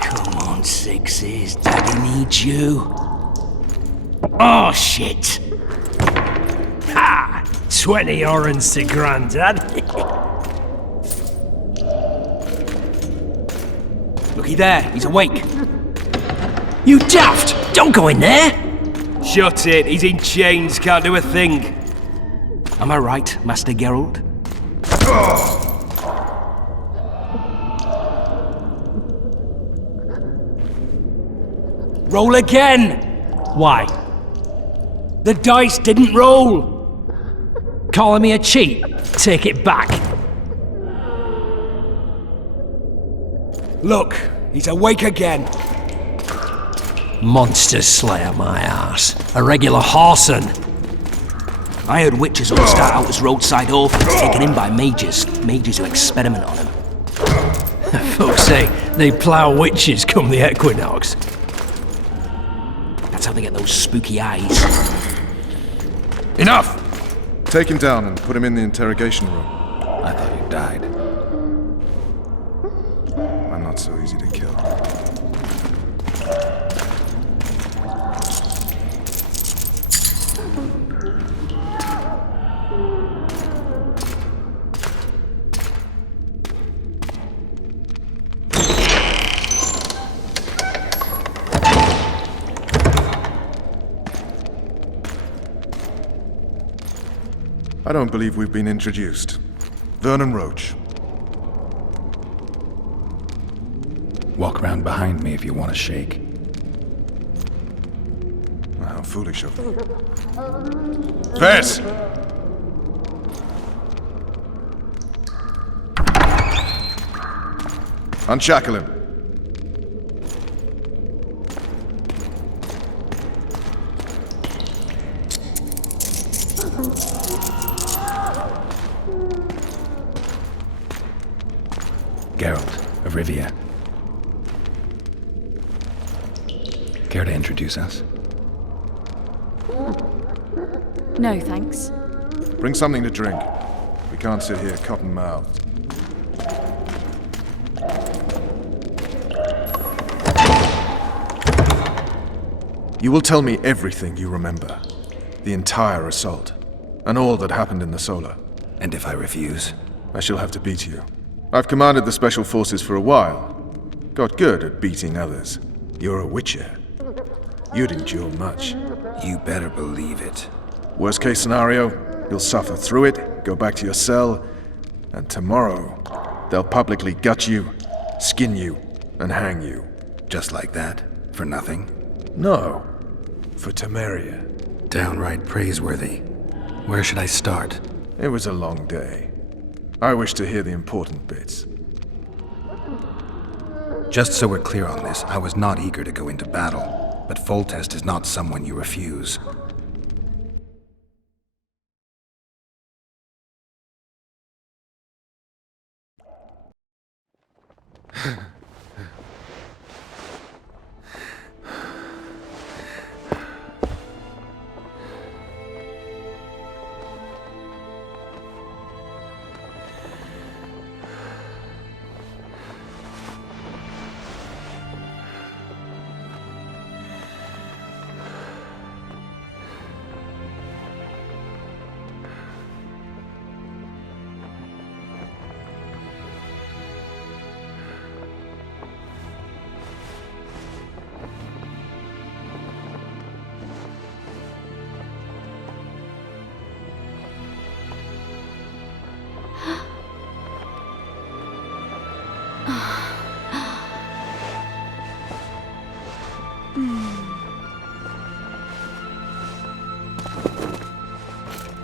Come on, sixes. Daddy needs you. Oh, shit. Ha! 20 orange to Grandad. Looky there, he's awake. You daft! Don't go in there! Shut it, he's in chains, can't do a thing. Am I right, Master Geralt? Roll again! Why? The dice didn't roll! Calling me a cheat? Take it back. Look, he's awake again. Monster Slayer, my ass. A regular horson. I heard witches all start out as roadside orphans taken in by mages who experiment on them. Folks say they plough witches come the equinox. That's how they get those spooky eyes. Enough! Take him down and put him in the interrogation room. I thought he died. I'm not so easy to kill. I don't believe we've been introduced. Vernon Roach. Walk around behind me if you want to shake. How foolish of me. Vess! Unshackle him. Geralt of Rivia. Care to introduce us? No, thanks. Bring something to drink. We can't sit here cotton-mouthed. You will tell me everything you remember. The entire assault. And all that happened in the Solar. And if I refuse? I shall have to beat you. I've commanded the Special Forces for a while. Got good at beating others. You're a witcher. You'd endure much. You better believe it. Worst case scenario, you'll suffer through it, go back to your cell, and tomorrow, they'll publicly gut you, skin you, and hang you. Just like that? For nothing? No. For Temeria. Downright praiseworthy. Where should I start? It was a long day. I wish to hear the important bits. Just so we're clear on this, I was not eager to go into battle. But Foltest is not someone you refuse.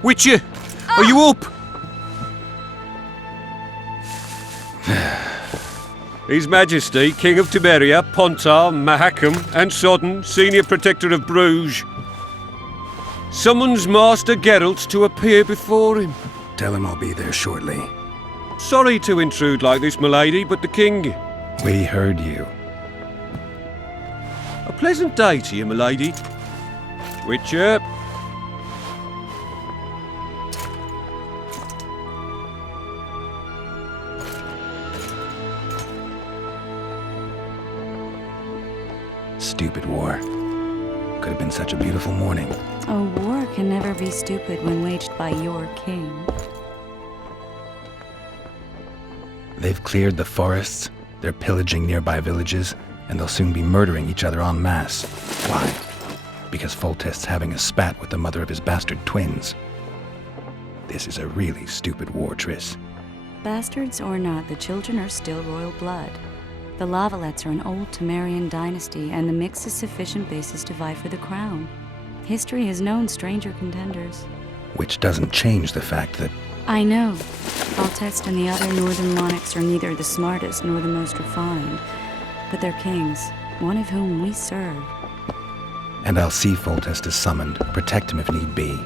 Witcher, are you up? His Majesty, King of Temeria, Pontar, Mahakam, and Sodden, Senior Protector of Bruges, summons Master Geralt to appear before him. Tell him I'll be there shortly. Sorry to intrude like this, milady, but the King... We heard you. A pleasant day to you, milady. Witcher. stupid war. Could have been such a beautiful morning. A war can never be stupid when waged by your king. They've cleared the forests, they're pillaging nearby villages, and they'll soon be murdering each other en masse. Why? Because Foltest's having a spat with the mother of his bastard twins. This is a really stupid war, Triss. Bastards or not, the children are still royal blood. The Lavalettes are an old Temerian dynasty, and the mix is sufficient basis to vie for the crown. History has known stranger contenders. Which doesn't change the fact that... I know. Foltest and the other northern monarchs are neither the smartest nor the most refined, but they're kings, one of whom we serve. And I'll see Foltest is summoned, protect him if need be.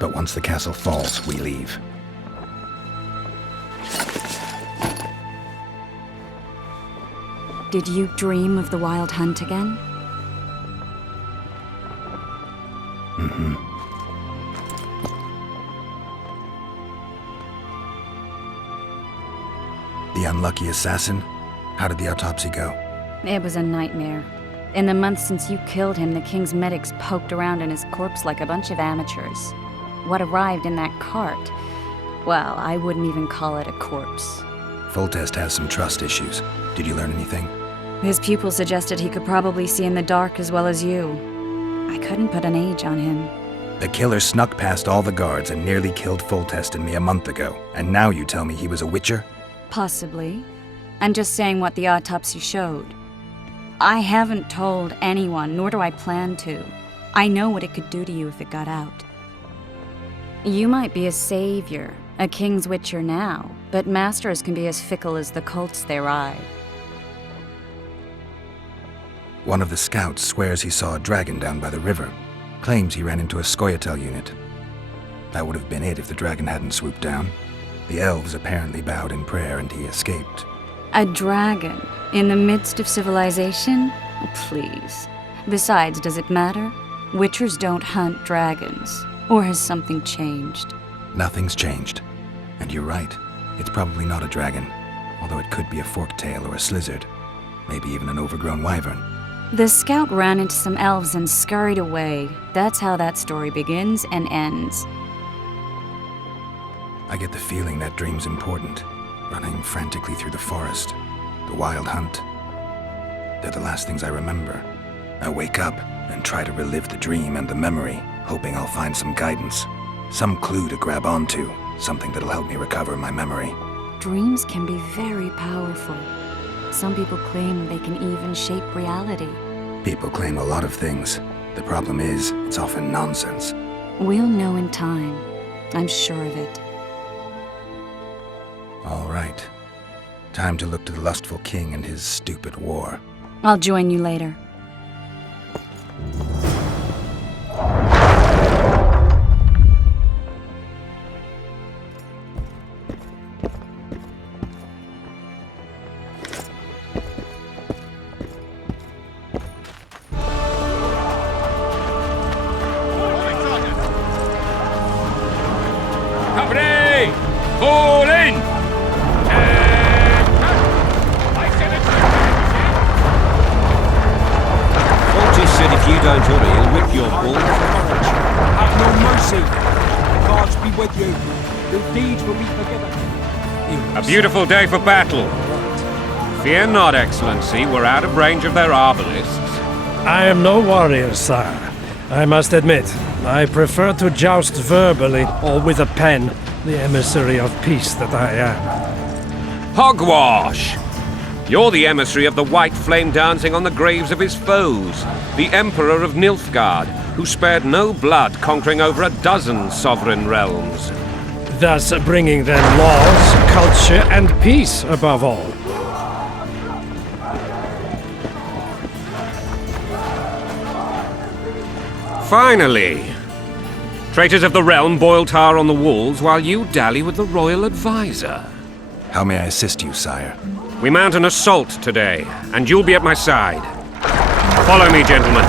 But once the castle falls, we leave. Did you dream of the Wild Hunt again? Mm-hmm. The unlucky assassin? How did the autopsy go? It was a nightmare. In the months since you killed him, the king's medics poked around in his corpse like a bunch of amateurs. What arrived in that cart? Well, I wouldn't even call it a corpse. Foltest has some trust issues. Did you learn anything? His pupil suggested he could probably see in the dark as well as you. I couldn't put an age on him. The killer snuck past all the guards and nearly killed Foltest and me a month ago, and now you tell me he was a witcher? Possibly. I'm just saying what the autopsy showed. I haven't told anyone, nor do I plan to. I know what it could do to you if it got out. You might be a savior, a king's witcher now, but masters can be as fickle as the cults they ride. One of the scouts swears he saw a dragon down by the river. Claims he ran into a Scoia'tael unit. That would have been it if the dragon hadn't swooped down. The elves apparently bowed in prayer and he escaped. A dragon? In the midst of civilization? Please. Besides, does it matter? Witchers don't hunt dragons. Or has something changed? Nothing's changed. And you're right. It's probably not a dragon. Although it could be a forktail or a slizzard. Maybe even an overgrown wyvern. The scout ran into some elves and scurried away. That's how that story begins and ends. I get the feeling that dream's important. Running frantically through the forest. The wild hunt. They're the last things I remember. I wake up and try to relive the dream and the memory, hoping I'll find some guidance. Some clue to grab onto. Something that'll help me recover my memory. Dreams can be very powerful. Some people claim they can even shape reality. People claim a lot of things. The problem is, it's often nonsense. We'll know in time. I'm sure of it. All right. Time to look to the lustful king and his stupid war. I'll join you later. Company! Fall in! Foltest said if you don't hurry, he'll rip your balls. Have no mercy. The gods be with you. Your deeds will be forgiven. A beautiful day for battle. Fear not, Excellency, we're out of range of their arbalists. I am no warrior, sire. I must admit, I prefer to joust verbally or with a pen, the emissary of peace that I am. Hogwash! You're the emissary of the white flame dancing on the graves of his foes, the Emperor of Nilfgaard, who spared no blood conquering over a dozen sovereign realms. Thus bringing them laws, culture, and peace above all. Finally! Traitors of the realm boil tar on the walls while you dally with the royal advisor. How may I assist you, sire? We mount an assault today, and you'll be at my side. Follow me, gentlemen.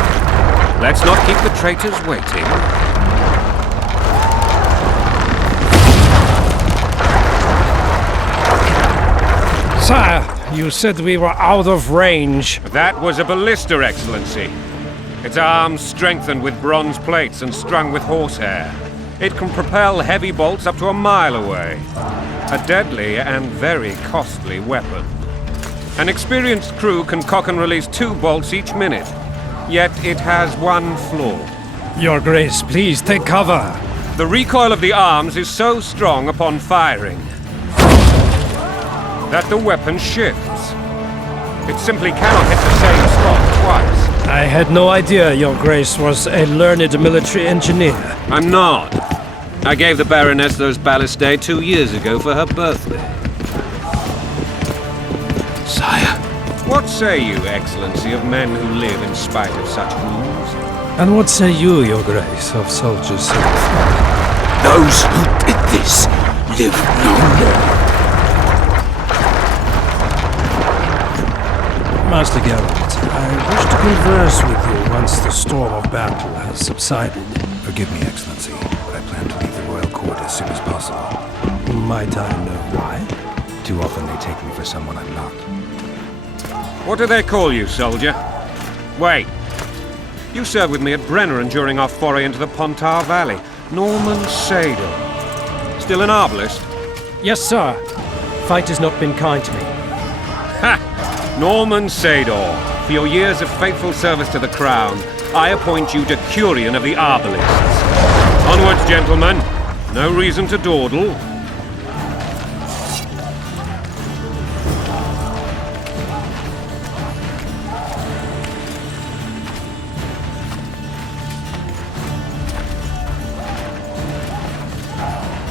Let's not keep the traitors waiting. Sire, you said we were out of range. That was a ballista, Excellency. Its arms strengthened with bronze plates and strung with horsehair. It can propel heavy bolts up to a mile away. A deadly and very costly weapon. An experienced crew can cock and release 2 bolts each minute. Yet it has one flaw. Your Grace, please take cover. The recoil of the arms is so strong upon firing that the weapon shifts. It simply cannot hit the same spot twice. I had no idea Your Grace was a learned military engineer. I'm not. I gave the Baroness those ballistae 2 years ago for her birthday. Sire. What say you, Excellency, of men who live in spite of such wounds? And what say you, Your Grace, of soldiers who... Those who did this live no more. Master Geralt, I wish to converse with you once the storm of battle has subsided. Forgive me, Excellency, but I plan to leave the royal court as soon as possible. Might I know why? Too often they take me for someone I'm not. What do they call you, soldier? Wait. You served with me at Brenneran during our foray into the Pontar Valley. Norman Sador. Still an arbalist? Yes, sir. Fight has not been kind to me. Ha! Norman Sador. For your years of faithful service to the crown, I appoint you Decurion of the Arbalists. Onwards, gentlemen. No reason to dawdle.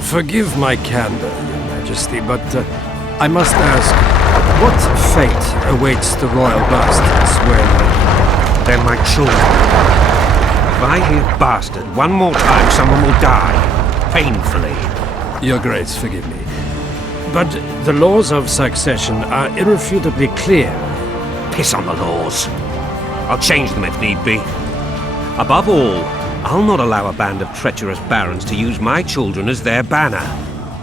Forgive my candor, Your Majesty, but I must ask, what fate awaits the royal bastards when... They're my children. If I hear bastard one more time, someone will die. Painfully. Your Grace, forgive me. But the laws of succession are irrefutably clear. Piss on the laws. I'll change them if need be. Above all, I'll not allow a band of treacherous barons to use my children as their banner.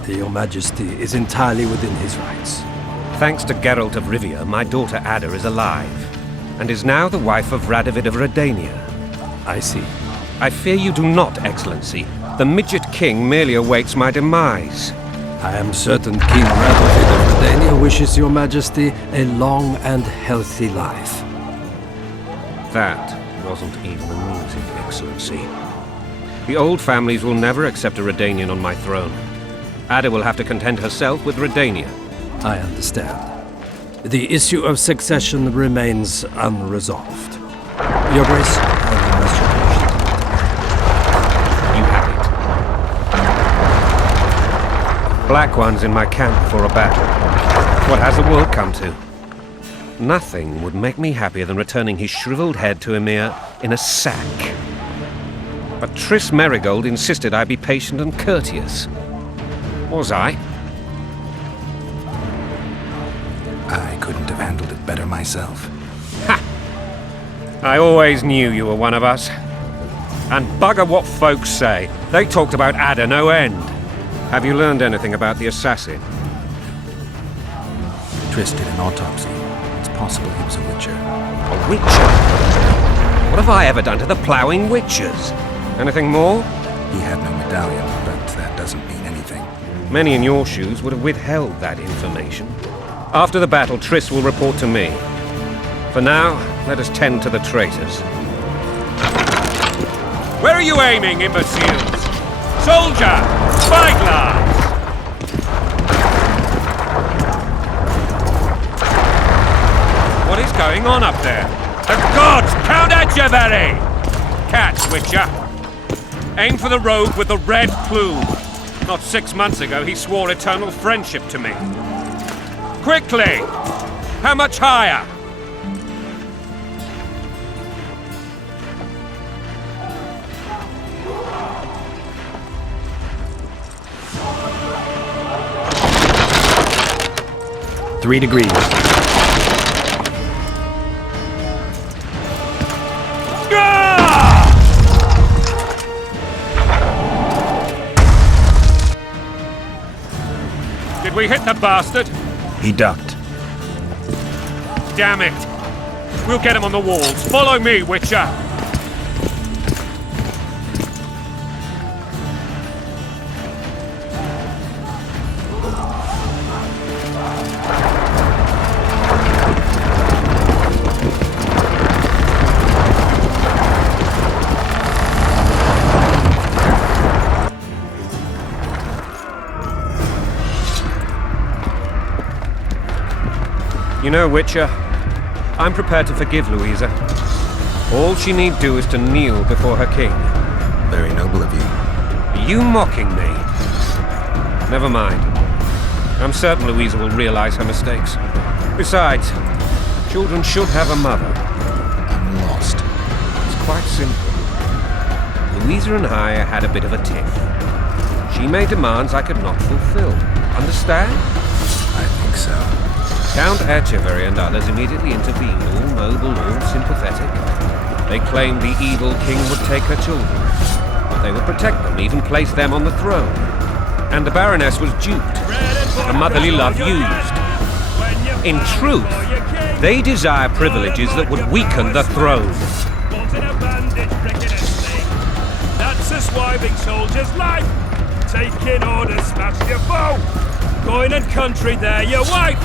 Your Majesty is entirely within his rights. Thanks to Geralt of Rivia, my daughter Ada is alive, and is now the wife of Radovid of Redania. I see. I fear you do not, Excellency. The Midget King merely awaits my demise. I am certain King Radovid of Redania wishes Your Majesty a long and healthy life. That wasn't even the music, Excellency. The old families will never accept a Redanian on my throne. Ada will have to content herself with Redania. I understand. The issue of succession remains unresolved. Your Grace, I must You have it. Black ones in my camp before a battle. What has the world come to? Nothing would make me happier than returning his shriveled head to Emir in a sack. But Triss Merigold insisted I be patient and courteous. Was I? I couldn't have handled it better myself. Ha! I always knew you were one of us. And bugger what folks say. They talked about Ada no end. Have you learned anything about the assassin? Triss did an autopsy. It's possible he was a witcher. A witcher? What have I ever done to the ploughing witchers? Anything more? He had no medallion, but that doesn't mean anything. Many in your shoes would have withheld that information. After the battle, Triss will report to me. For now, let us tend to the traitors. Where are you aiming, imbeciles? Soldier! Spyglass! What is going on up there? The gods count at you, Barry! Catch, Witcher! Aim for the rogue with the red plume. Not 6 months ago, he swore eternal friendship to me. Quickly! How much higher? Three degrees. Did we hit the bastard? He ducked. Damn it! We'll get him on the walls. Follow me, Witcher! You know, Witcher, I'm prepared to forgive Louisa. All she need do is to kneel before her king. Very noble of you. Are you mocking me? Never mind. I'm certain Louisa will realize her mistakes. Besides, children should have a mother. I'm lost. It's quite simple. Louisa and I had a bit of a tiff. She made demands I could not fulfill. Understand? I think so. Count Etcheverry and others immediately intervened, all noble, all sympathetic. They claimed the evil king would take her children, but they would protect them, even place them on the throne. And the Baroness was duped, her motherly love used. In truth, they desire privileges that would weaken the throne. That's a swiving soldier's life. Taking orders, smash your foe. Going and country, there your wife.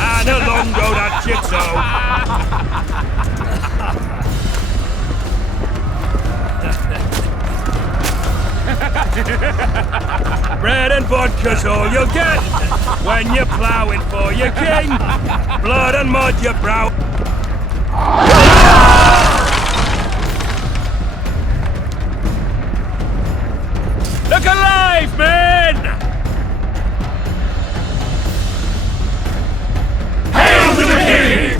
And a long road at your toe. Bread and vodka's all you'll get when you're ploughing for your king. Blood and mud your brow. Look alive, men! Hail to the king!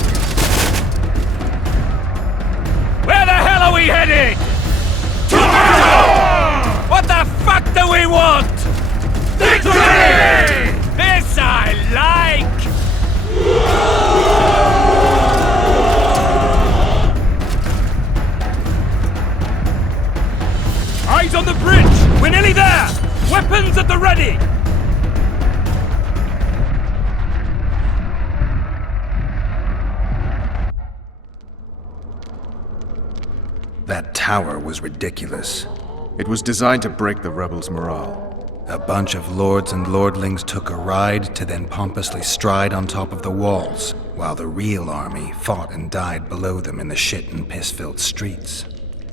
Where the hell are we headed? What the fuck do we want? Victory! This I like! Eyes on the bridge! We're nearly there! Weapons at the ready! That tower was ridiculous. It was designed to break the rebels' morale. A bunch of lords and lordlings took a ride to then pompously stride on top of the walls, while the real army fought and died below them in the shit and piss-filled streets.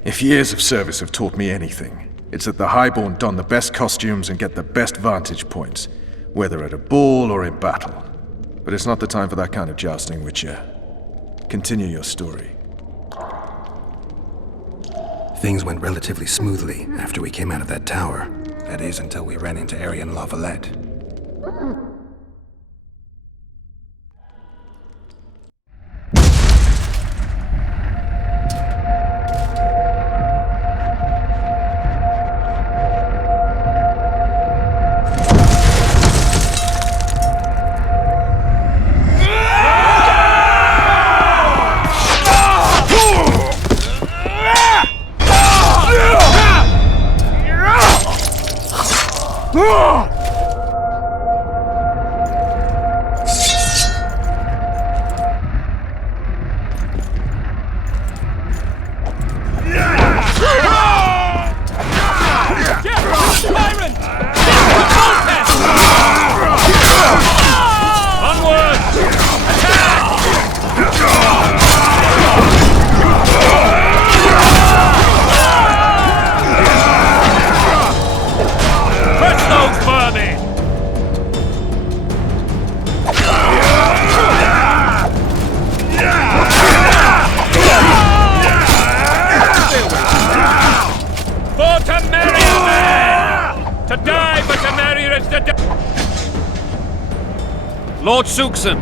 If years of service have taught me anything, it's that the Highborn don the best costumes and get the best vantage points, whether at a ball or in battle. But it's not the time for that kind of jousting, Witcher. Continue your story. Things went relatively smoothly after we came out of that tower. That is, until we ran into Arian Lavalette. Lord Suxon,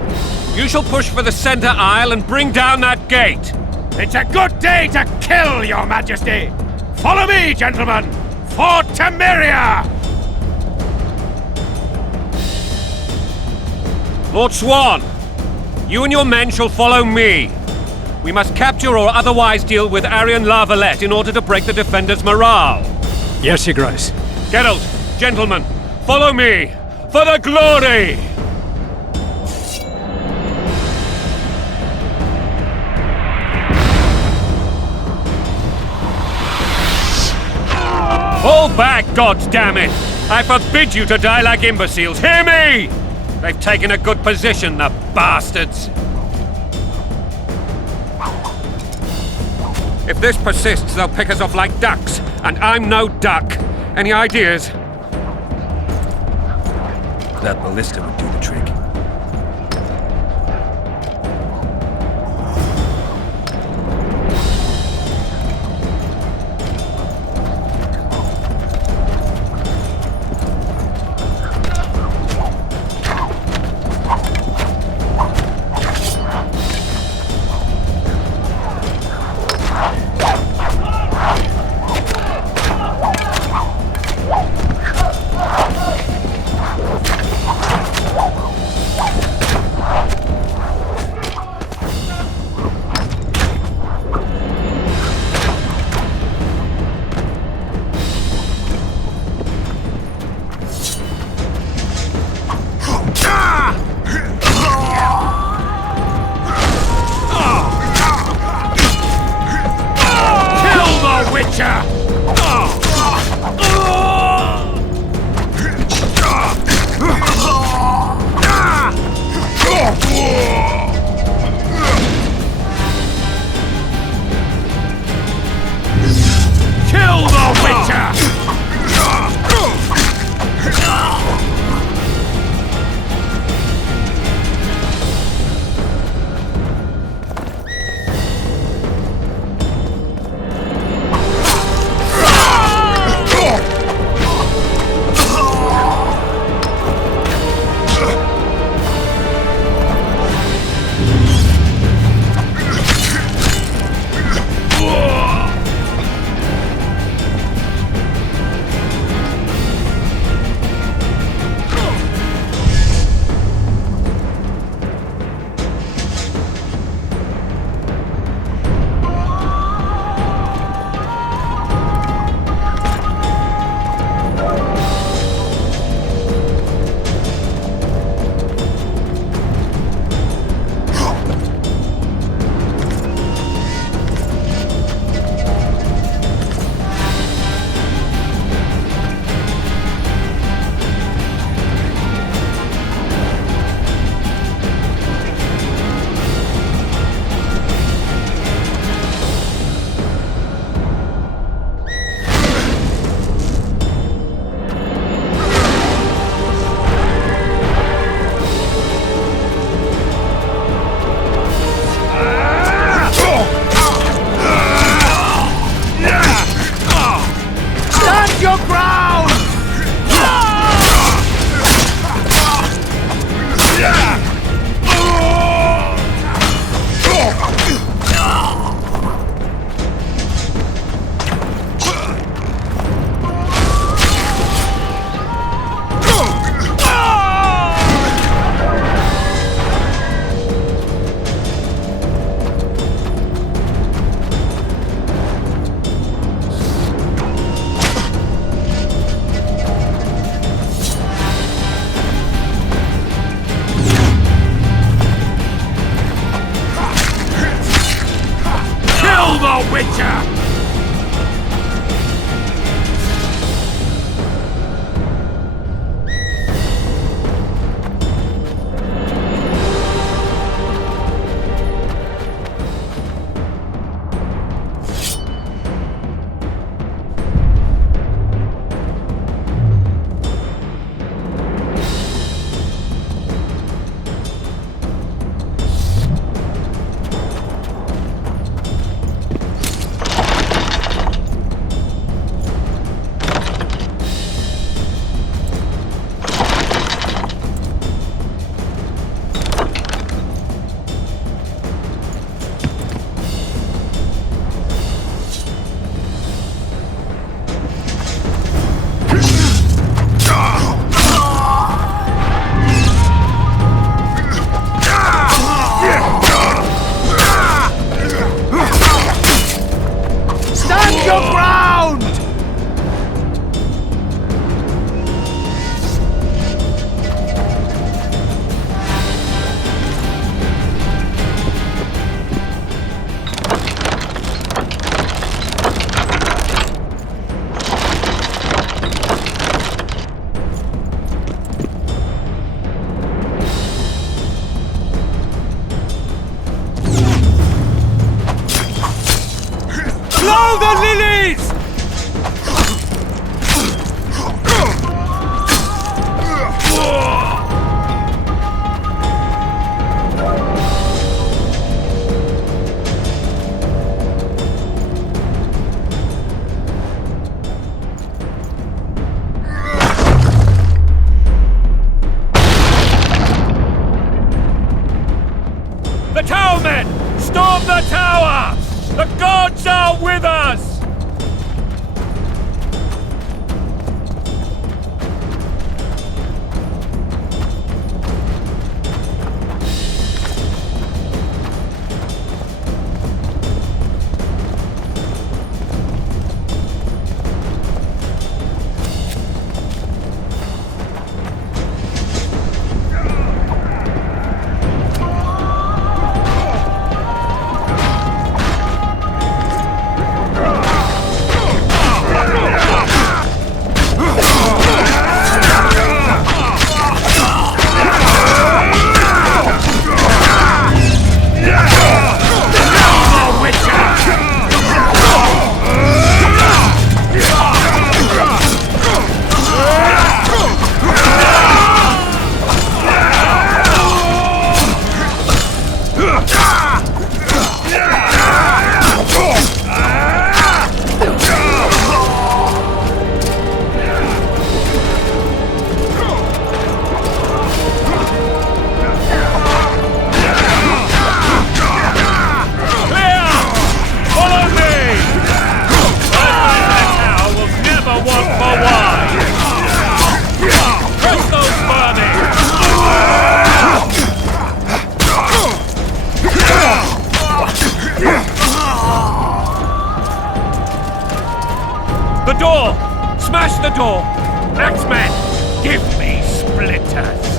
you shall push for the center aisle and bring down that gate. It's a good day to kill, your majesty! Follow me, gentlemen! For Temeria! Lord Swan, you and your men shall follow me. We must capture or otherwise deal with Arian Lavalette in order to break the defenders' morale. Yes, Your Grace. Geralt, gentlemen, follow me for the glory! Fall back, goddammit! I forbid you to die like imbeciles. Hear me! They've taken a good position, the bastards. If this persists, they'll pick us off like ducks, and I'm no duck. Any ideas? That ballista would do the trick. of the tower! The gods are with us! The door! Smash the door! Axeman, give me splinters!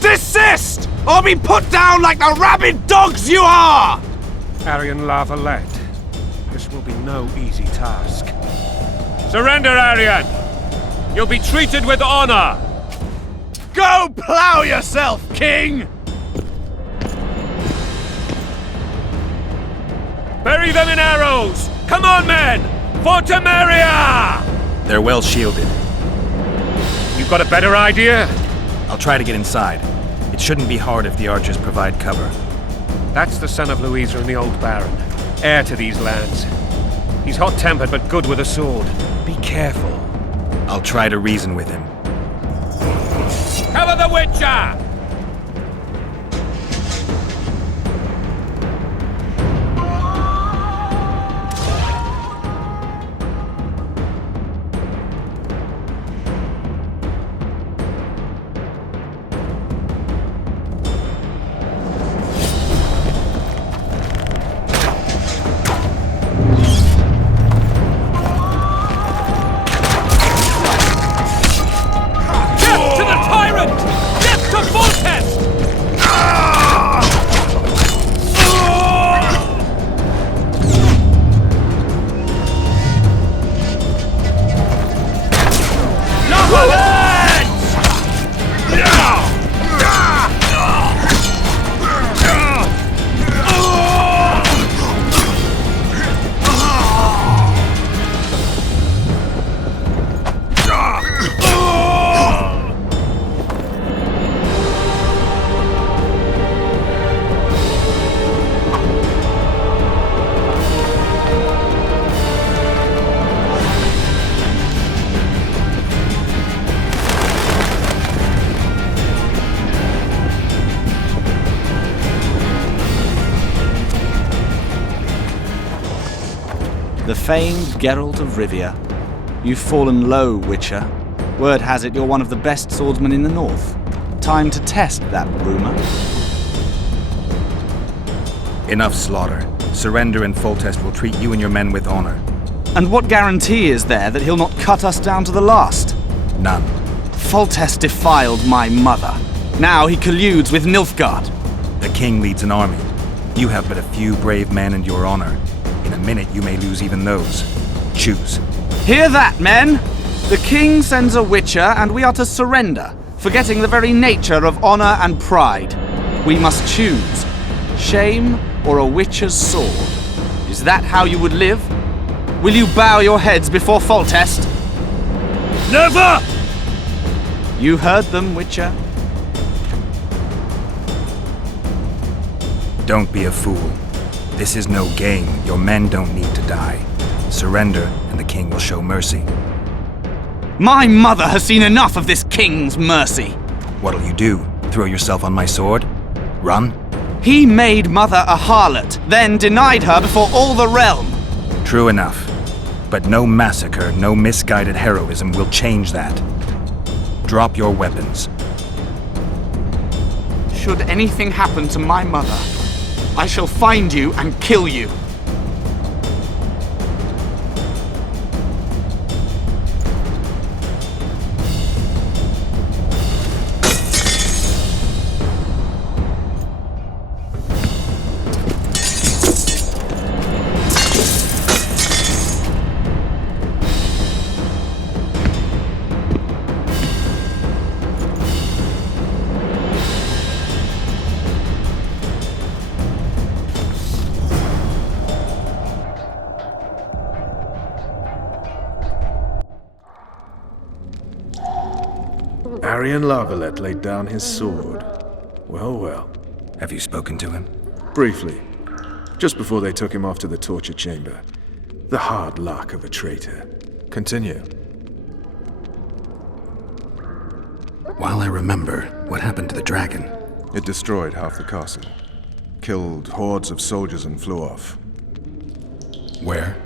Desist! Or be put down like the rabid dogs you are! Aryan Lavalette, this will be no easy task. Surrender, Aryan! You'll be treated with honor! Go plow yourself, King! Bury them in arrows! Come on, men! For Temeria! They're well shielded. You've got a better idea? I'll try to get inside. It shouldn't be hard if the archers provide cover. That's the son of Louisa and the old Baron, heir to these lands. He's hot-tempered but good with a sword. Be careful. I'll try to reason with him. Cover the Witcher! The famed Geralt of Rivia. You've fallen low, Witcher. Word has it you're one of the best swordsmen in the north. Time to test that rumor. Enough slaughter. Surrender and Foltest will treat you and your men with honor. And what guarantee is there that he'll not cut us down to the last? None. Foltest defiled my mother. Now he colludes with Nilfgaard. The king leads an army. You have but a few brave men and your honor. In a minute you may lose even those. Choose. Hear that, men! The king sends a witcher and we are to surrender, forgetting the very nature of honor and pride. We must choose. Shame or a witcher's sword. Is that how you would live? Will you bow your heads before Foltest? Never! You heard them, Witcher. Don't be a fool. This is no game. Your men don't need to die. Surrender, and the king will show mercy. My mother has seen enough of this king's mercy. What'll you do? Throw yourself on my sword? Run? He made mother a harlot, then denied her before all the realm. True enough. But no massacre, no misguided heroism will change that. Drop your weapons. Should anything happen to my mother, I shall find you and kill you. Arian Lavalette laid down his sword. Well, well. Have you spoken to him? Briefly. Just before they took him off to the torture chamber. The hard luck of a traitor. Continue. While I remember, what happened to the dragon? It destroyed half the castle. Killed hordes of soldiers and flew off. Where?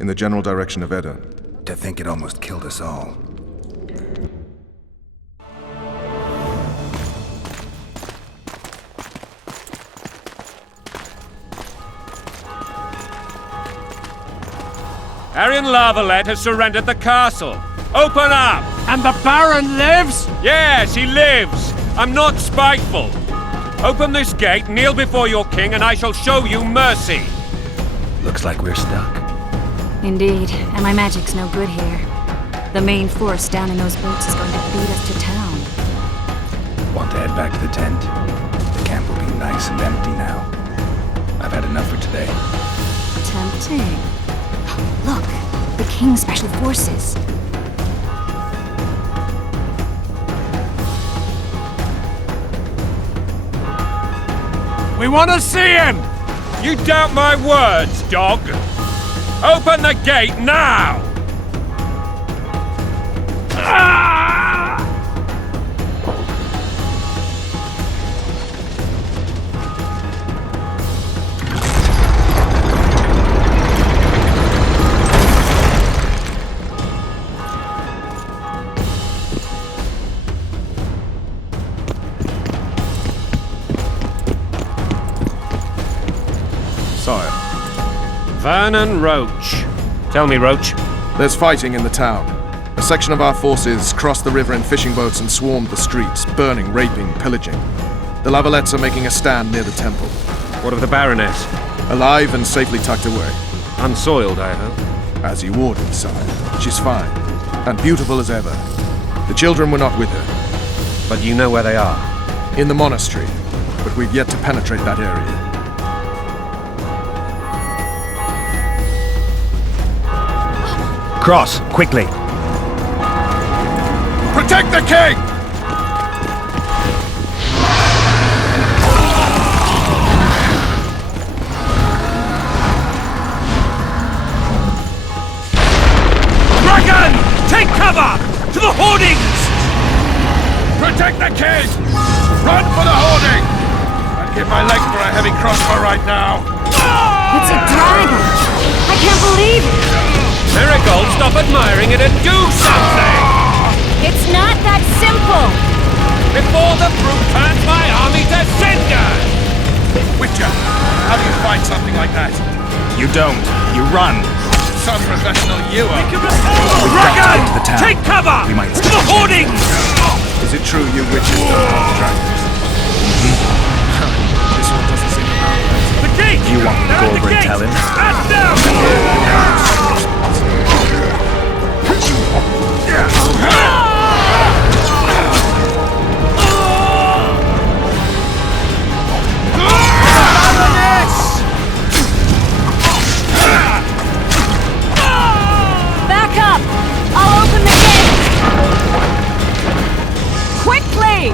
In the general direction of Edda. To think it almost killed us all. Arian Lavalette has surrendered the castle. Open up! And the Baron lives? Yes, he lives. I'm not spiteful. Open this gate, kneel before your king, and I shall show you mercy. Looks like we're stuck. Indeed, and my magic's no good here. The main force down in those boats is going to beat us to town. Want to head back to the tent? The camp will be nice and empty now. I've had enough for today. Tempting. Look, the King's Special Forces. We want to see him! You doubt my words, dog? Open the gate now! Sire. Vernon Roach. Tell me, Roach. There's fighting in the town. A section of our forces crossed the river in fishing boats and swarmed the streets, burning, raping, pillaging. The Lavalettes are making a stand near the temple. What of the Baroness? Alive and safely tucked away. Unsoiled, I hope. As you ordered, sire. She's fine. And beautiful as ever. The children were not with her. But you know where they are? In the monastery. But we've yet to penetrate that area. Cross, quickly! Protect the king! Dragon! Take cover! To the hoardings! Protect the king! Run for the hoarding! I'd give my leg for a heavy crossbow right now! It's a dragon! I can't believe it! Marigold, stop admiring it and do something! It's not that simple! Before the brute turns my army to cinders! Witcher, how do you fight something like that? You don't. You run. Some professional you are. Dragon! To the town. Take cover! We might To the hoardings! Is it true you witches don't have dragons? This one doesn't seem to know. The gate! You want me to go over and tell him? And down! Back up! I'll open the gate! Quickly!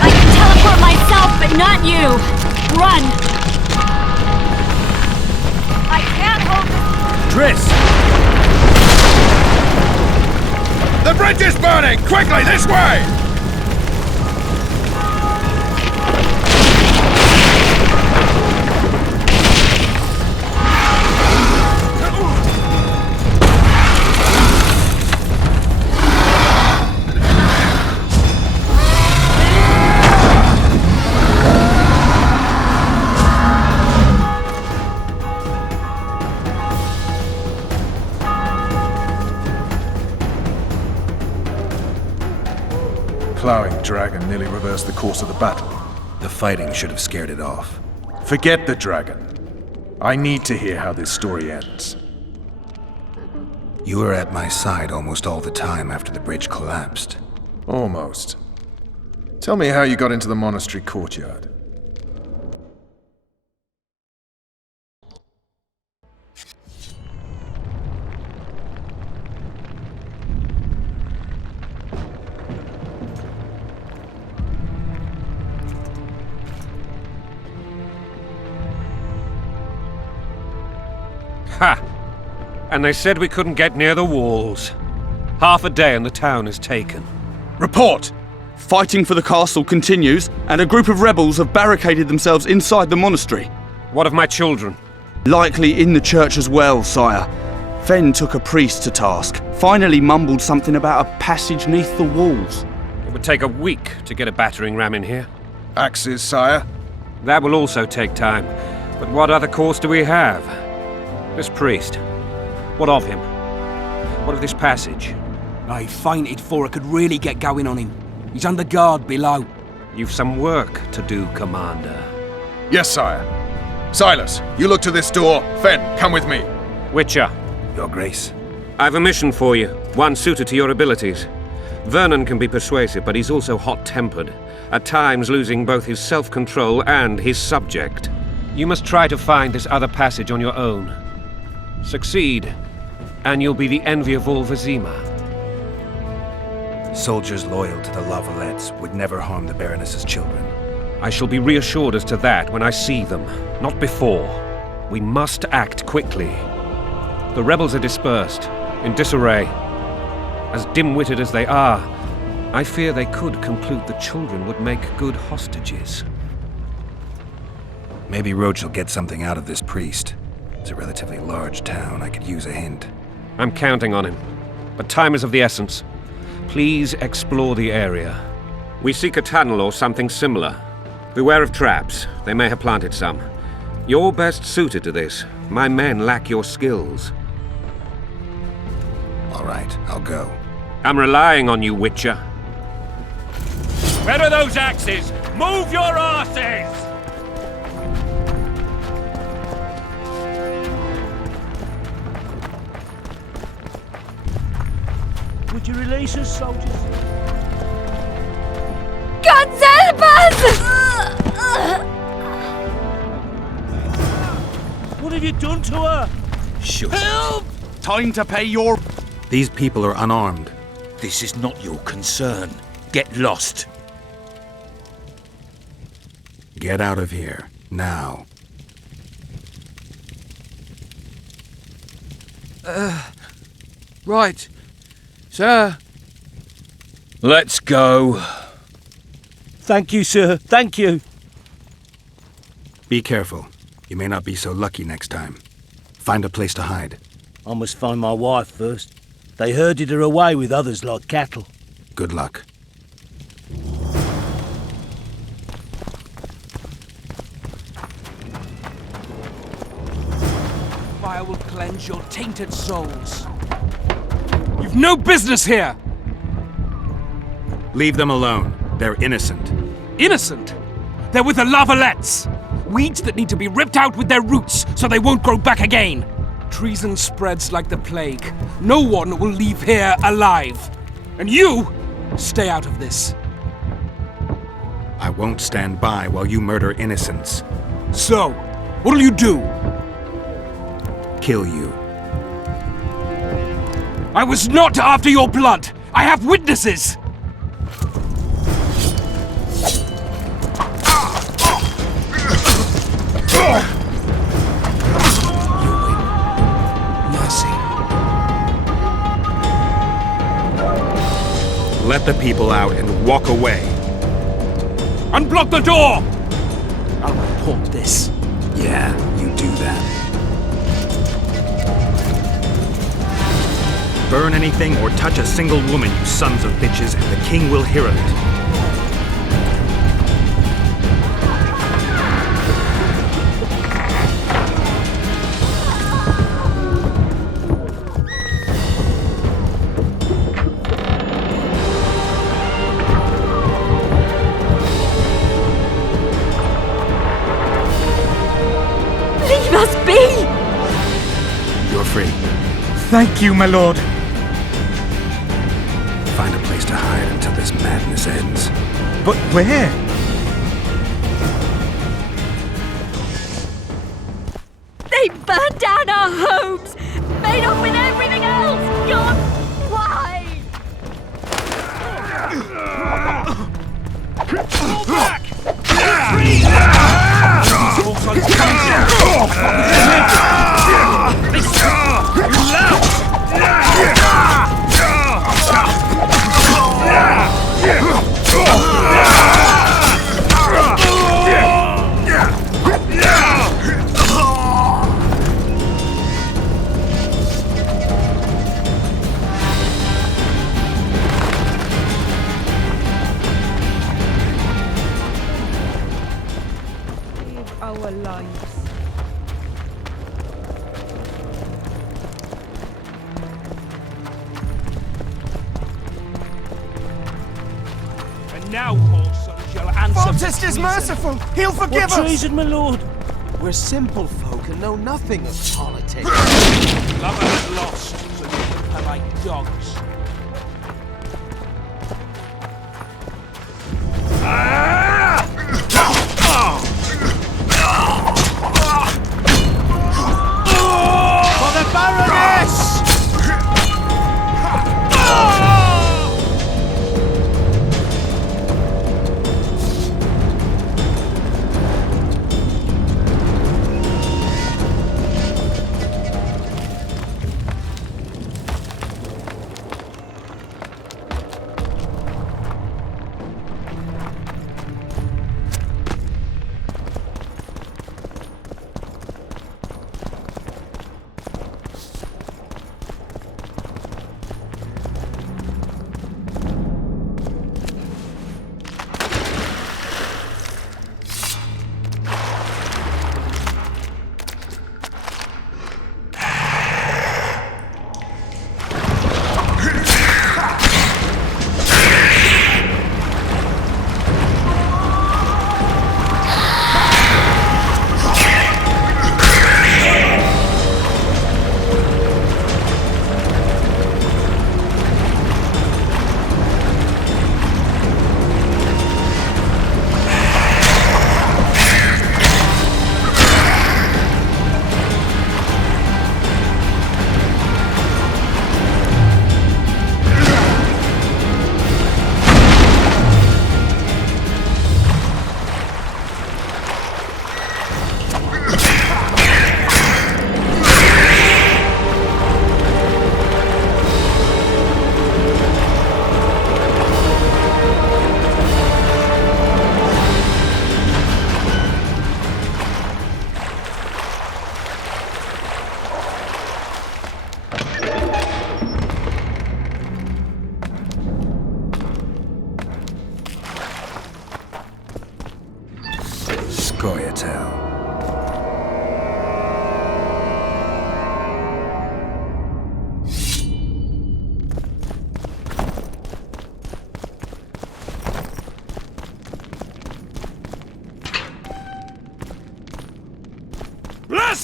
I can teleport myself, but not you! Run! I can't hold this. Triss! The bridge is burning! Quickly, this way! Plowing dragon nearly reversed the course of the battle. The fighting should have scared it off. Forget the dragon. I need to hear how this story ends. You were at my side almost all the time after the bridge collapsed. Almost. Tell me how you got into the monastery courtyard. Ha! And they said we couldn't get near the walls. Half a day and the town is taken. Report! Fighting for the castle continues, and a group of rebels have barricaded themselves inside the monastery. What of my children? Likely in the church as well, sire. Fen took a priest to task, finally mumbled something about a passage neath the walls. It would take a week to get a battering ram in here. Axes, sire? That will also take time. But what other course do we have? This priest. What of him? What of this passage? I fainted before I could really get going on him. He's under guard below. You've some work to do, Commander. Yes, sire. Silas, you look to this door. Fen, come with me. Witcher, Your Grace. I've a mission for you, one suited to your abilities. Vernon can be persuasive, but he's also hot-tempered, at times losing both his self-control and his subject. You must try to find this other passage on your own. Succeed, and you'll be the envy of all Vizima. Soldiers loyal to the La Valettes would never harm the Baroness's children. I shall be reassured as to that when I see them, not before. We must act quickly. The rebels are dispersed, in disarray. As dim-witted as they are, I fear they could conclude the children would make good hostages. Maybe Roach will get something out of this priest. It's a relatively large town. I could use a hint. I'm counting on him, but time is of the essence. Please explore the area. We seek a tunnel or something similar. Beware of traps. They may have planted some. You're best suited to this. My men lack your skills. All right, I'll go. I'm relying on you, Witcher. Where are those axes? Move your asses! Would you release us, soldiers? God help us! What have you done to her? Shut Help! Time to pay your... These people are unarmed. This is not your concern. Get lost. Get out of here, now. Right. Sir. Let's go. Thank you, sir. Thank you. Be careful. You may not be so lucky next time. Find a place to hide. I must find my wife first. They herded her away with others like cattle. Good luck. Fire will cleanse your tainted souls. You've no business here! Leave them alone. They're innocent. Innocent? They're with the Lavalettes! Weeds that need to be ripped out with their roots so they won't grow back again. Treason spreads like the plague. No one will leave here alive. And you, stay out of this. I won't stand by while you murder innocents. So, what'll you do? Kill you. I was not after your blood! I have witnesses! Let the people out and walk away. Unblock the door! I'll report this. Yeah, you do that. Burn anything or touch a single woman, you sons of bitches, and the king will hear of it. Leave us be! You're free. Thank you, my lord. Find a place to hide until this madness ends. But where? They burned down our homes! Made off with everything else! God, why? Fall back! Our lives. And now, wholesome, shall answer. Foltest is merciful. He'll forgive us. What treason, my lord? We're simple folk and know nothing of politics. Lover had lost, so you whip her like dogs. For the Baroness!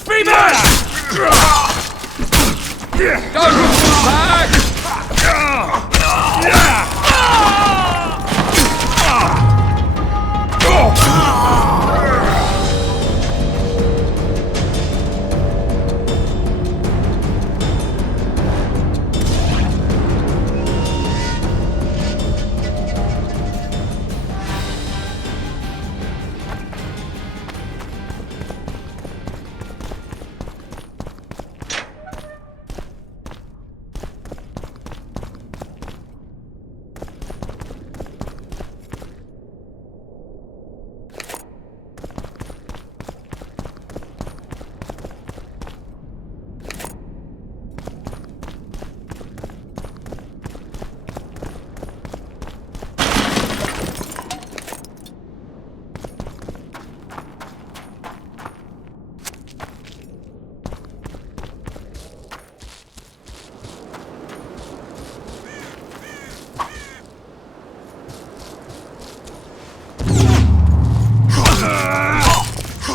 Blasphemers! Don't move back!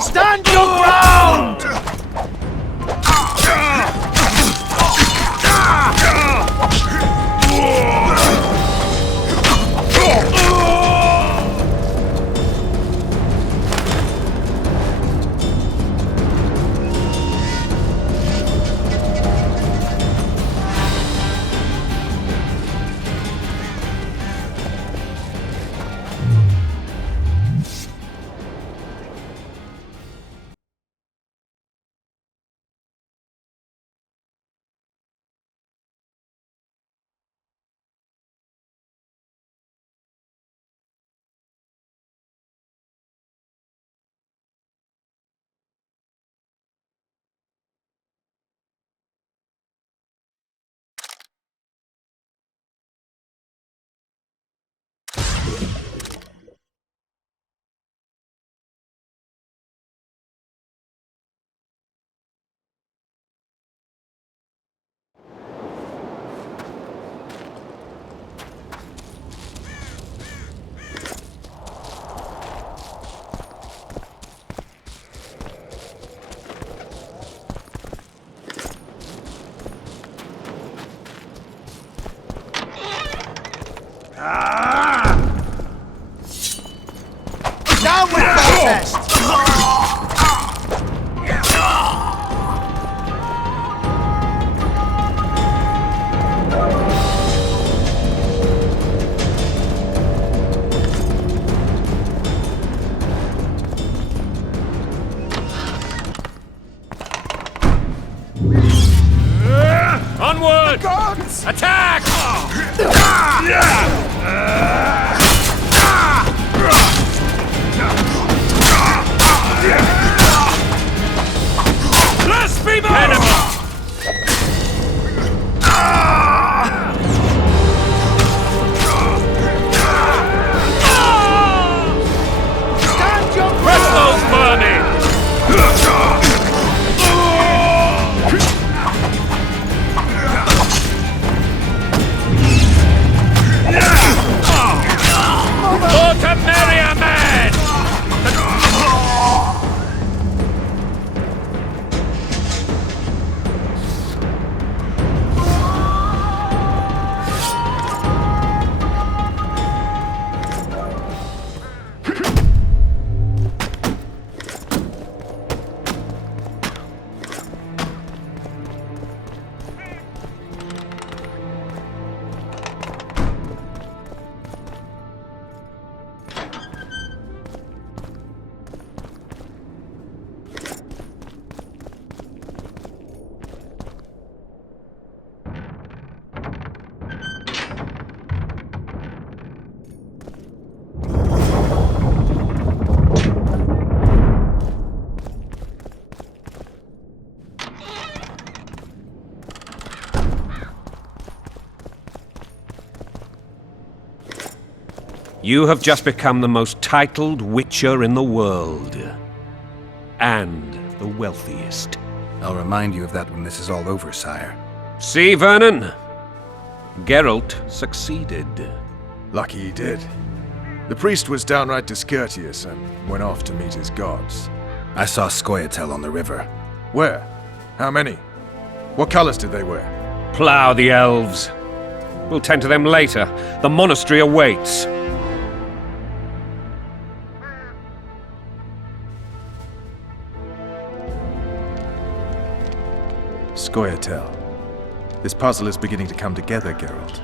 Stand your ground! Down with protest! Onward! Gods! Attack! Blasphemers! Stand your Press those vermin! For to marry a man! You have just become the most titled witcher in the world. And the wealthiest. I'll remind you of that when this is all over, sire. See, Vernon? Geralt succeeded. Lucky he did. The priest was downright discourteous and went off to meet his gods. I saw Scoia'tael on the river. Where? How many? What colors did they wear? Plough the elves. We'll tend to them later. The monastery awaits. Scoia'tael. This puzzle is beginning to come together, Geralt.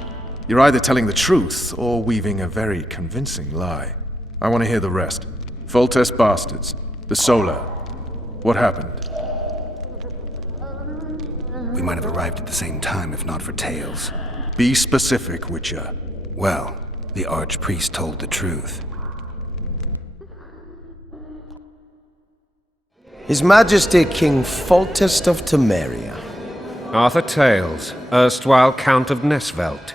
You're either telling the truth or weaving a very convincing lie. I want to hear the rest. Foltest bastards. The Solar. What happened? We might have arrived at the same time if not for Tails. Be specific, Witcher. Well, the Archpriest told the truth. His Majesty King Foltest of Temeria. Arthur Tails, erstwhile Count of Nesvelt.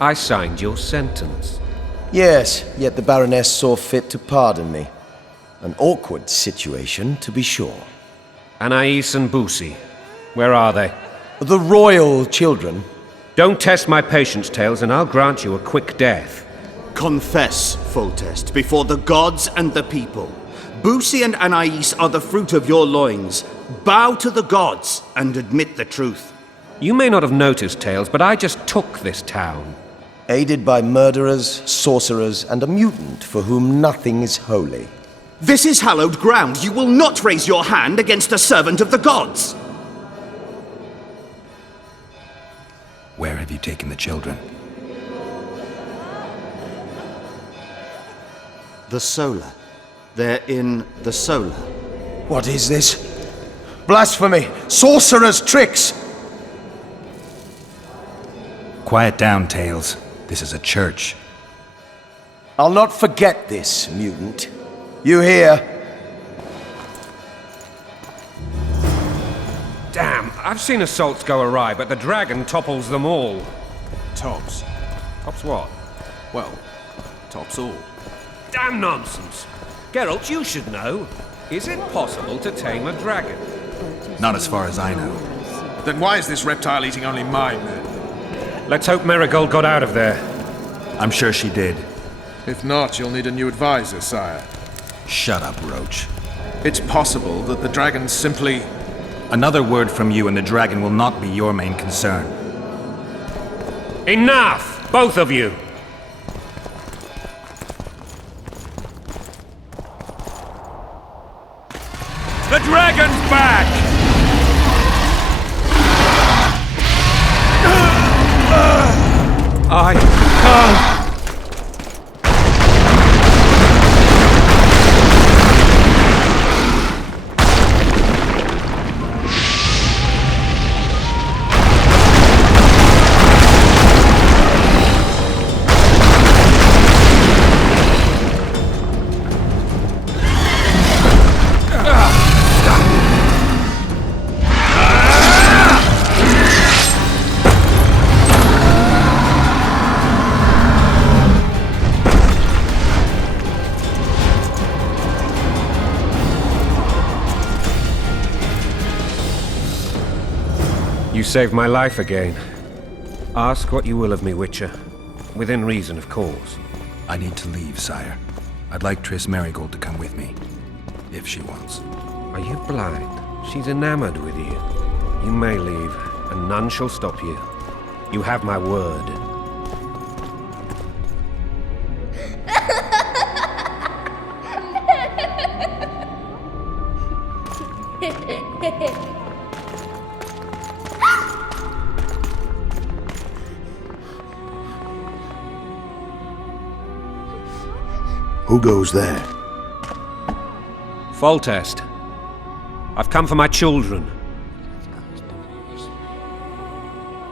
I signed your sentence. Yes, yet the Baroness saw fit to pardon me. An awkward situation, to be sure. Anais and Boosie, where are they? The royal children. Don't test my patience, Tails, and I'll grant you a quick death. Confess, Foltest, before the gods and the people. Boosie and Anais are the fruit of your loins. Bow to the gods and admit the truth. You may not have noticed, Tails, but I just took this town. Aided by murderers, sorcerers, and a mutant for whom nothing is holy. This is hallowed ground. You will not raise your hand against a servant of the gods. Where have you taken the children? The Solar. They're in the Solar. What is this? Blasphemy! Sorcerer's tricks! Quiet down, Tails. This is a church. I'll not forget this, mutant. You hear? Damn, I've seen assaults go awry, but the dragon topples them all. Tops. Tops what? Well, tops all. Damn nonsense! Geralt, you should know. Is it possible to tame a dragon? Not as far as I know. Then why is this reptile eating only mine, then? Let's hope Marigold got out of there. I'm sure she did. If not, you'll need a new advisor, sire. Shut up, Roach. It's possible that the dragon simply... Another word from you and the dragon will not be your main concern. Enough! Both of you! The dragon's back! I can't... You saved my life again. Ask what you will of me, Witcher. Within reason, of course. I need to leave, sire. I'd like Triss Marigold to come with me. If she wants. Are you blind? She's enamored with you. You may leave, and none shall stop you. You have my word. Who goes there? Foltest. I've come for my children.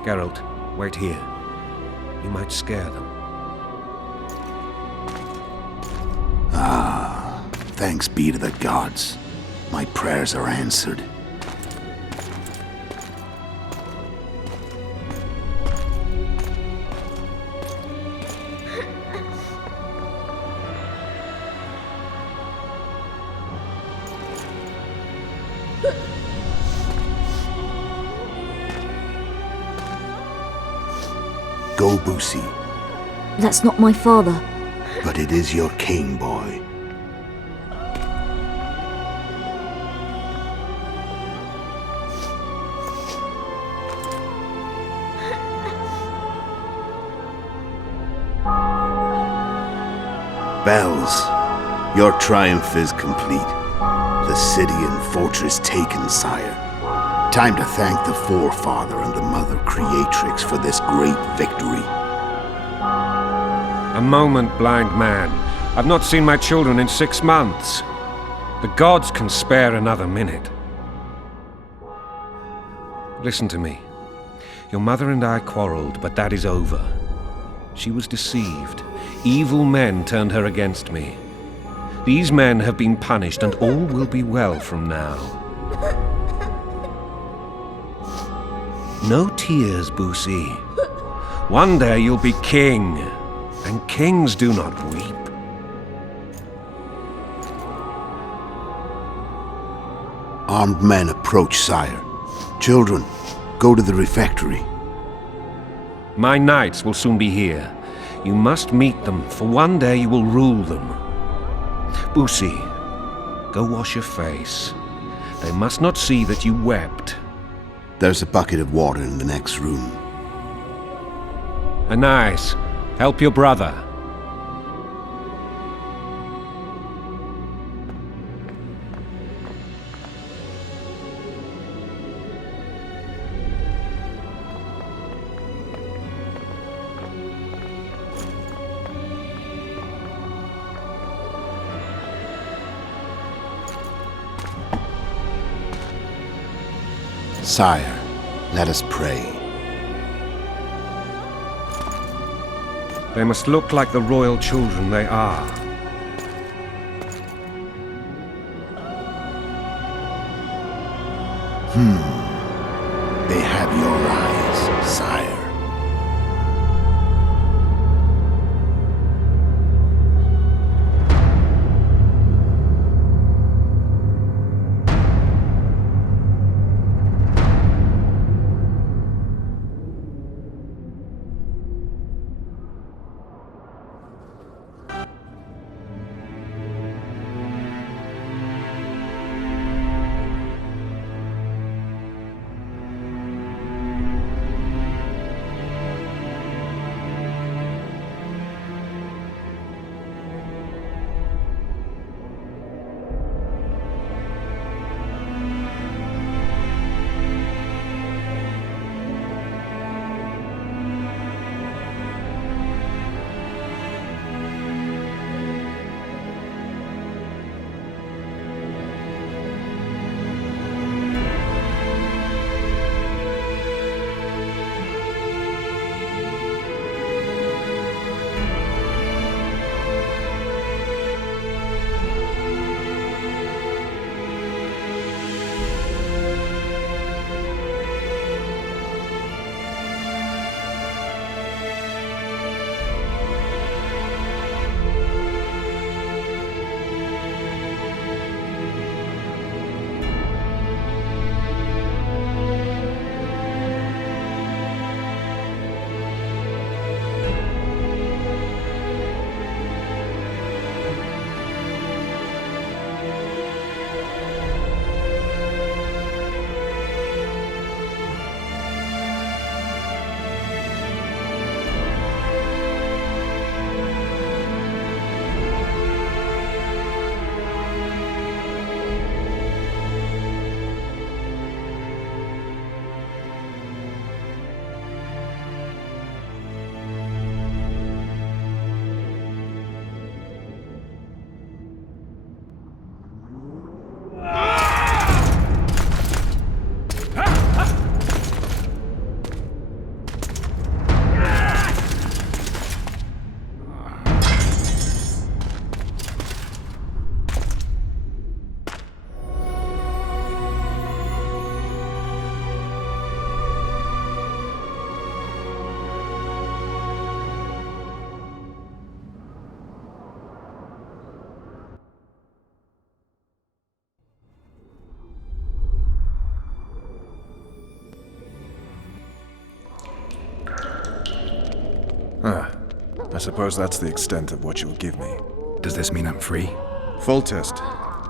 Geralt, wait here. You might scare them. Ah, thanks be to the gods. My prayers are answered. Go, Boosie. That's not my father. But it is your king, boy. Bells, your triumph is complete. The city and fortress taken, sire. Time to thank the Forefather and the Mother Creatrix for this great victory. A moment, blind man. I've not seen my children in 6 months. The gods can spare another minute. Listen to me. Your mother and I quarreled, but that is over. She was deceived. Evil men turned her against me. These men have been punished, and all will be well from now. No tears, Boosie. One day you'll be king, and kings do not weep. Armed men approach, sire. Children, go to the refectory. My knights will soon be here. You must meet them, for one day you will rule them. Boosie, go wash your face. They must not see that you wept. There's a bucket of water in the next room. Anais, help your brother. Sire, let us pray. They must look like the royal children they are. They have your eyes, sire. I suppose that's the extent of what you'll give me. Does this mean I'm free? Foltest,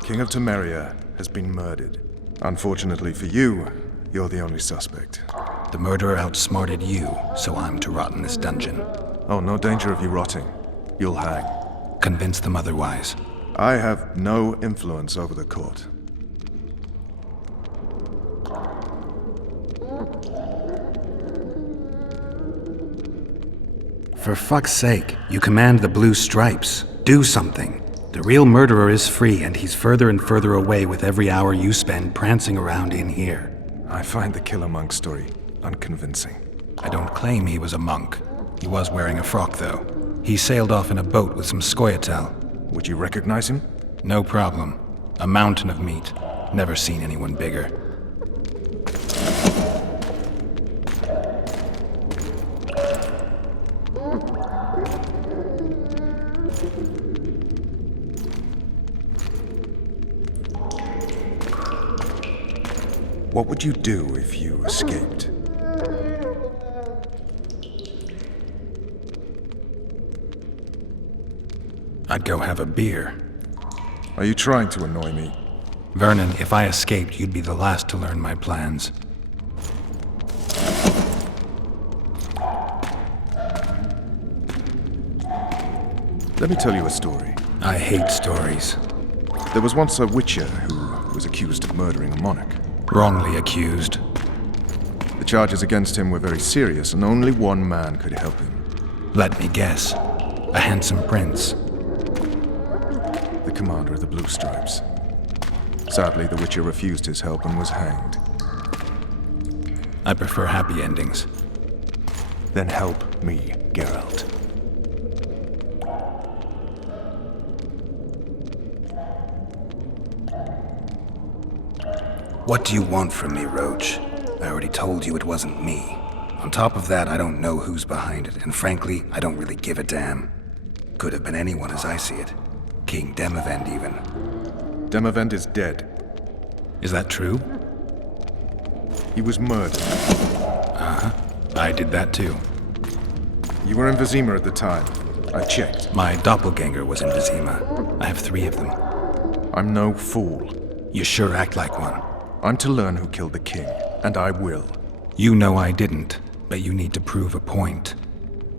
King of Temeria, has been murdered. Unfortunately for you, you're the only suspect. The murderer outsmarted you, so I'm to rot in this dungeon. Oh, no danger of you rotting. You'll hang. Convince them otherwise. I have no influence over the court. For fuck's sake, you command the Blue Stripes. Do something. The real murderer is free, and he's further and further away with every hour you spend prancing around in here. I find the Killer Monk story unconvincing. I don't claim he was a monk. He was wearing a frock, though. He sailed off in a boat with some Scoia'tael. Would you recognize him? No problem. A mountain of meat. Never seen anyone bigger. What would you do if you escaped? I'd go have a beer. Are you trying to annoy me? Vernon, if I escaped, you'd be the last to learn my plans. Let me tell you a story. I hate stories. There was once a witcher who was accused of murdering a monarch. Wrongly accused. The charges against him were very serious, and only one man could help him. Let me guess. A handsome prince. The commander of the Blue Stripes. Sadly, the witcher refused his help and was hanged. I prefer happy endings. Then help me, Geralt. What do you want from me, Roach? I already told you it wasn't me. On top of that, I don't know who's behind it, and frankly, I don't really give a damn. Could have been anyone as I see it. King Demavend, even. Demavend is dead. Is that true? He was murdered. Uh-huh. I did that too. You were in Vizima at the time. I checked. My doppelganger was in Vizima. I have 3 of them. I'm no fool. You sure act like one. I'm to learn who killed the king, and I will. You know I didn't, but you need to prove a point.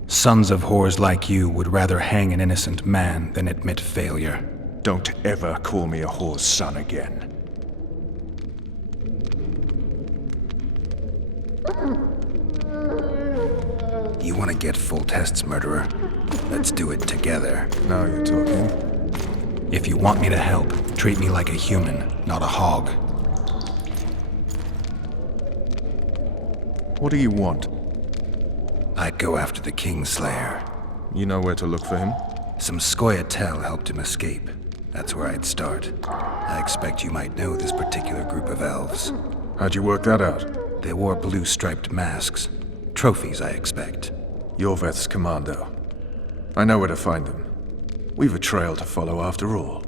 Sons of whores like you would rather hang an innocent man than admit failure. Don't ever call me a whore's son again. You want to get full tests, murderer? Let's do it together. Now you're talking. If you want me to help, treat me like a human, not a hog. What do you want? I'd go after the Kingslayer. You know where to look for him? Some Scoia'tael helped him escape. That's where I'd start. I expect you might know this particular group of elves. How'd you work that out? They wore blue-striped masks. Trophies, I expect. Yorveth's commando. I know where to find them. We've a trail to follow after all.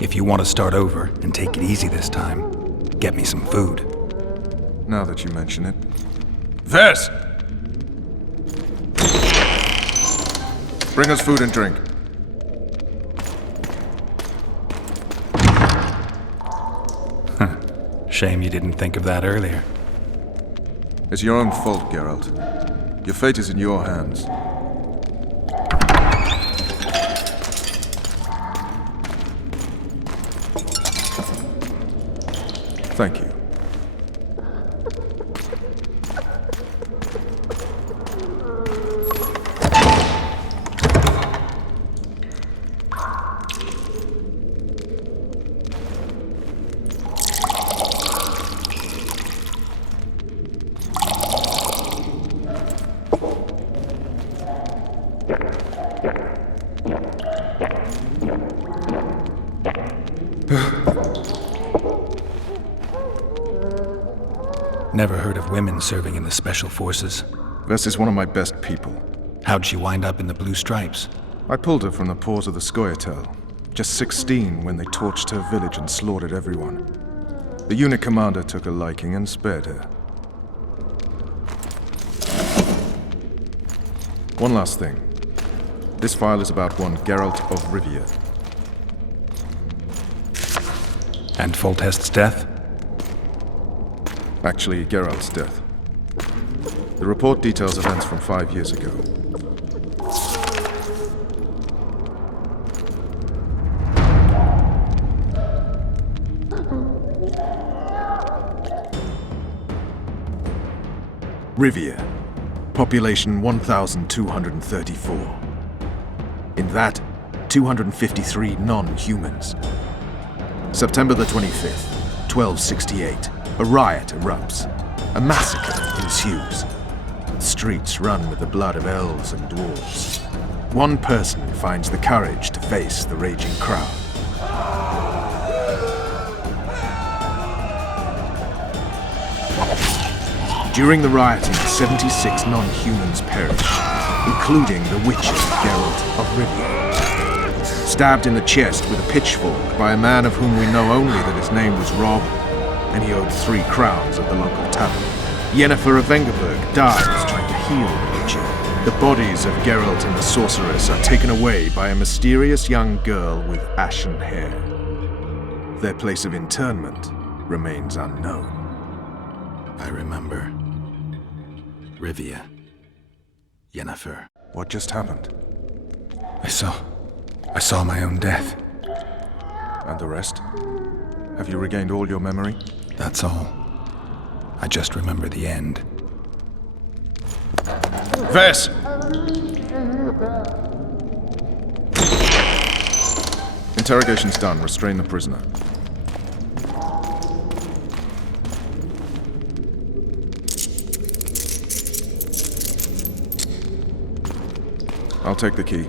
If you want to start over and take it easy this time, get me some food. Now that you mention it. This! Bring us food and drink. Shame you didn't think of that earlier. It's your own fault, Geralt. Your fate is in your hands. Thank you. Never heard of women serving in the Special Forces. Vess is one of my best people. How'd she wind up in the Blue Stripes? I pulled her from the paws of the Scoia'tael. Just 16 when they torched her village and slaughtered everyone. The unit commander took a liking and spared her. One last thing. This file is about one Geralt of Rivia. And Foltest's death? Actually, Geralt's death. The report details events from 5 years ago. Rivia. Population 1,234. In that, 253 non-humans. September the 25th, 1268. A riot erupts. A massacre ensues. The streets run with the blood of elves and dwarves. One person finds the courage to face the raging crowd. During the rioting, 76 non-humans perish, including the Witcher Geralt of Rivia. Stabbed in the chest with a pitchfork by a man of whom we know only that his name was Rob, and he owed 3 crowns at the local tavern. Yennefer of Vengerberg dies trying to heal the Witcher. The bodies of Geralt and the sorceress are taken away by a mysterious young girl with ashen hair. Their place of internment remains unknown. I remember. Rivia. Yennefer. What just happened? I saw my own death. And the rest? Have you regained all your memory? That's all. I just remember the end. Vess! Interrogation's done. Restrain the prisoner. I'll take the key.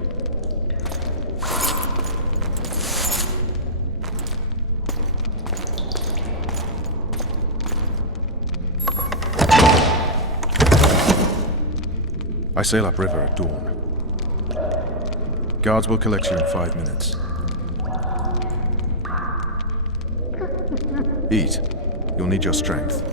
I sail upriver at dawn. Guards will collect you in 5 minutes. Eat. You'll need your strength.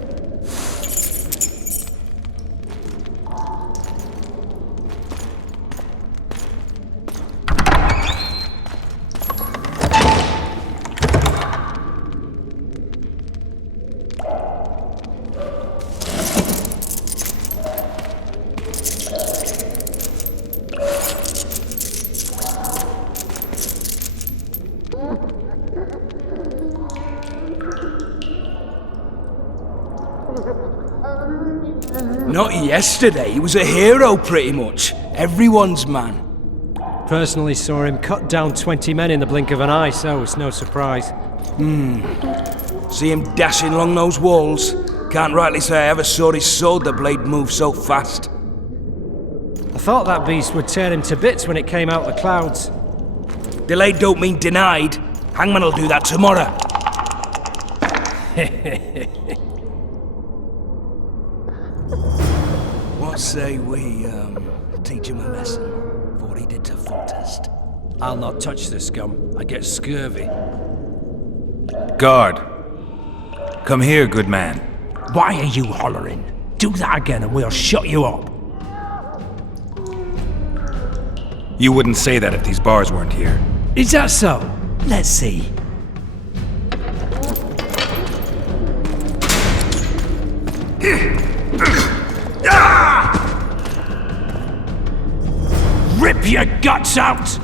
Not yesterday, he was a hero pretty much. Everyone's man. Personally saw him cut down 20 men in the blink of an eye, so it's no surprise. See him dashing along those walls? Can't rightly say I ever saw his sword the blade move so fast. I thought that beast would tear him to bits when it came out the clouds. Delayed don't mean denied. Hangman'll do that tomorrow. What say we, teach him a lesson for what he did to Foltest? I'll not touch the scum. I get scurvy. Guard! Come here, good man. Why are you hollering? Do that again and we'll shut you up. You wouldn't say that if these bars weren't here. Is that so? Let's see. Rip your guts out!